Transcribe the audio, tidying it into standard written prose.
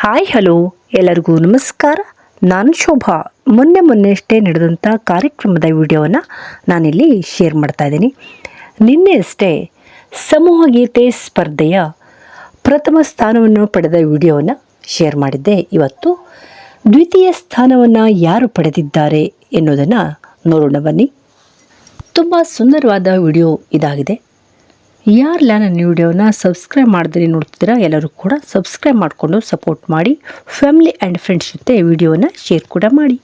Hi hello ಎಲ್ಲರಿಗೂ ನಮಸ್ಕಾರ. ನಾನು ಶೋಭಾ. ಮೊನ್ನೆಯಷ್ಟೇ ನಡೆದಂಥ ಕಾರ್ಯಕ್ರಮದ ವಿಡಿಯೋವನ್ನು ನಾನಿಲ್ಲಿ ಶೇರ್ ಮಾಡ್ತಾ ಇದ್ದೀನಿ. ನಿನ್ನೆ ಅಷ್ಟೇ ಸಮೂಹ ಗೀತೆ ಸ್ಪರ್ಧೆಯ ಪ್ರಥಮ ಸ್ಥಾನವನ್ನು ಪಡೆದ ವಿಡಿಯೋವನ್ನು ಶೇರ್ ಮಾಡಿದ್ದೆ. ಇವತ್ತು ದ್ವಿತೀಯ ಸ್ಥಾನವನ್ನು ಯಾರು ಪಡೆದಿದ್ದಾರೆ ಎನ್ನುವುದನ್ನು ನೋಡೋಣ ಬನ್ನಿ. ತುಂಬ ಸುಂದರವಾದ ವಿಡಿಯೋ ಇದಾಗಿದೆ. ಯಾರೆಲ್ಲ ನನ್ನ ವಿಡಿಯೋನ ಸಬ್ಸ್ಕ್ರೈಬ್ ಮಾಡಿದ್ರೆ ನೋಡ್ತಿದ್ದೀರಾ ಎಲ್ಲರೂ ಕೂಡ ಸಬ್ಸ್ಕ್ರೈಬ್ ಮಾಡಿಕೊಂಡು ಸಪೋರ್ಟ್ ಮಾಡಿ. ಫ್ಯಾಮಿಲಿ ಆ್ಯಂಡ್ ಫ್ರೆಂಡ್ಸ್ ಜೊತೆ ವಿಡಿಯೋನ ಶೇರ್ ಕೂಡ ಮಾಡಿ.